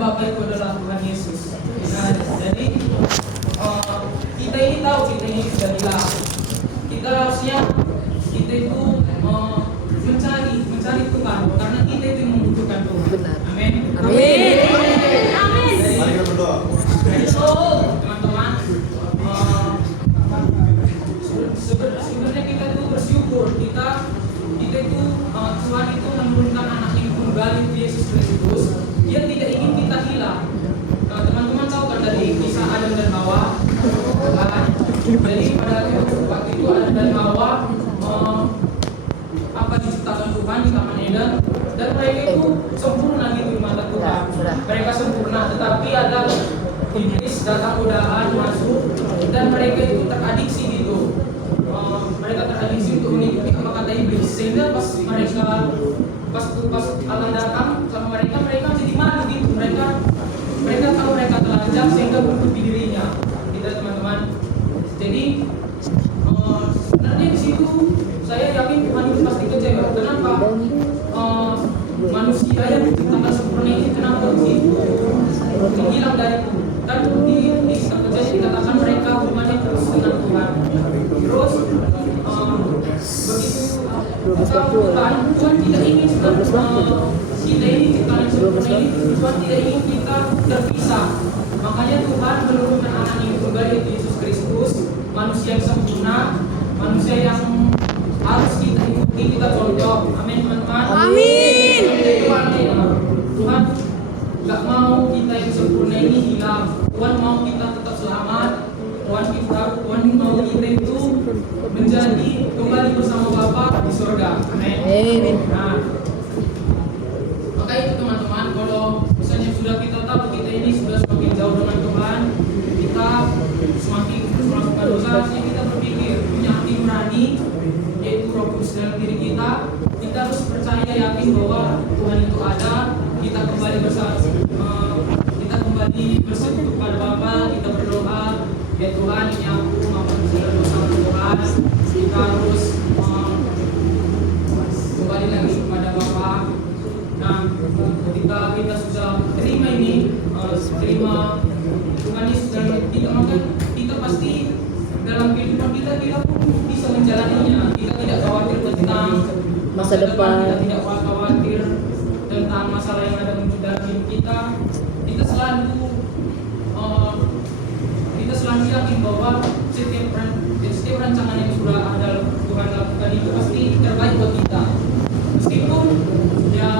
Bapa itu adalah Tuhan Yesus. Nah, jadi kita ini tahu kita ini sudah hilang. Kita harusnya kita itu mencari Tuhan karena kita itu membutuhkan Tuhan. Benar. Amin. Amin. Amin. Mari kita berdoa. Teman-teman, sebenarnya kita itu bersyukur kita itu Tuhan itu menurunkan anak yang tunggal itu Yesus Kristus. Dia tidak ingin kita hilang. Teman-teman tahu kan dari kisah Adam dan Hawa, kan? Jadi pada waktu itu Adam dan Hawa diciptakan Tuhan di Taman Eden, dan mereka itu sempurna gitu di mata Tuhan. Mereka sempurna, tetapi ada iblis datang godaan masuk dan mereka itu teradiksi gitu. Mereka teradiksi untuk mengikuti apa kata iblis, sehingga pas Allah datang sama mereka jadi malu gitu. Mereka tahu mereka telanjang sehingga menutupi dirinya. Gitu teman-teman. Jadi sebenarnya di situ saya yakin Tuhan itu pasti kecewa. Kenapa? Manusia yang diciptakan sempurna ini kenapa begitu menghilang dariku? Kan di kisah kejadian dikatakan mereka hubungannya terus dengan Tuhan. Terus begitu Tuhan tidak ingin kita ini ciptaan yang sempurna ini, Tuhan tidak ingin kita terpisah. Makanya Tuhan menurunkan anak yang tunggal yaitu Yesus Kristus, manusia yang sempurna, manusia yang harus kita ikuti, kita contoh. Amin teman-teman. Amin. Tuhan nggak mau kita yang sempurna ini hilang. Tuhan mau kita tetap selamat. Tuhan mau kita itu menjadi kembali bersama Bapa di surga. Amin. Nah, maka itu teman-teman, kalau misalnya sudah kita tahu kita ini sudah semakin jauh dengan Tuhan, kita semakin melakukan dosa, harusnya kita berpikir punya hati nurani, yaitu Roh Kudus dalam diri kita. Kita harus percaya yakin bahwa Tuhan itu ada. Kita kembali kita kembali bersekutu kepada Bapa. Kita berdoa, ya Tuhan ini aku maafkan segala dosa Tuhan. Kita harus kembali lagi kepada Bapa. Nah, ketika kita sudah terima ini, terima Tuhan Yesus dalam kita, maka kita pasti dalam kehidupan kita pun bisa menjalaninya. Kita tidak khawatir tentang masa depan, kita tidak khawatir tentang masalah yang ada muncul dalam hidup kita. Kita selalu yakin bahwa setiap rancangan yang sudah ada Tuhan lakukan itu pasti terbaik buat kita. Meskipun ya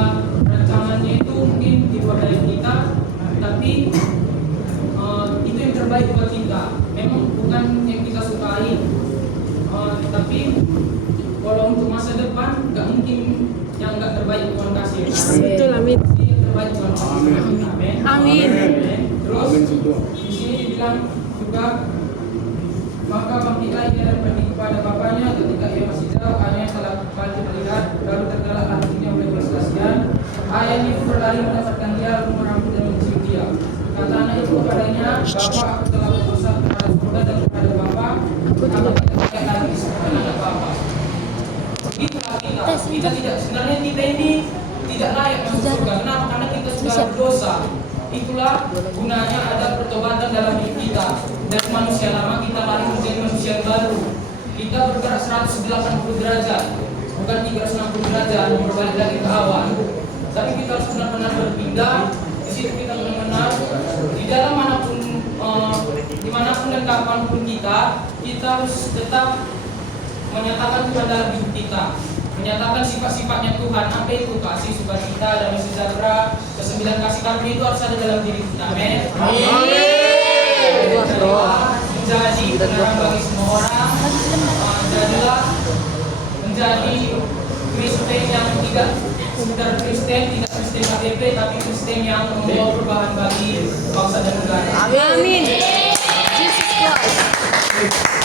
rancangannya itu mungkin di luar dari kita, tapi itu yang terbaik buat kita. Memang bukan yang kita sukai, tapi kalau untuk masa depan nggak mungkin yang nggak terbaik Tuhan kasih. Betul, amin. Pasti yang terbaik Tuhan kasih. Amin. Amin. Terus di sini dibilang juga, maka bangkitlah ia dan pergi kepada bapaknya. Ketika ia masih jauh, ayahnya telah kembali melihat, lalu tergerak hatinya oleh belas kasihan. Ayahnya itu berlari mendapatkan dia, lalu merangkul dan mencium dia. Kata anak itu kepadanya, Bapa, aku telah berdosa kepada surga dan kepada Bapa. Aku tidak lagi seperti anak Bapa. Itulah kita tidak, sebenarnya kita ini tidak layak masuk surga. Kenapa? Karena kita sudah berdosa. Itulah gunanya ada pertobatan dalam hidup kita. Dari manusia lama kita lari menjadi manusia baru. Kita bergerak 180 derajat, bukan 360 derajat berbalik lagi ke awal. Tapi kita harus benar-benar berpindah. Di situ kita benar-benar di dalam manapun, dimanapun dan kapanpun kita harus tetap menyatakan Tuhan dalam hidup kita, menyatakan sifat-sifatnya Tuhan. Apa itu? Kasih, sukacita, damai sejahtera, kesembilan kasih karunia itu harus ada dalam diri kita. Amin. Menjadi penerang bagi semua orang. Jadilah menjadi Kristen yang tidak sekedar Kristen, tidak Kristen KTP, tapi Kristen yang membawa perubahan bagi bangsa dan negara. Amin. Jesus Christ.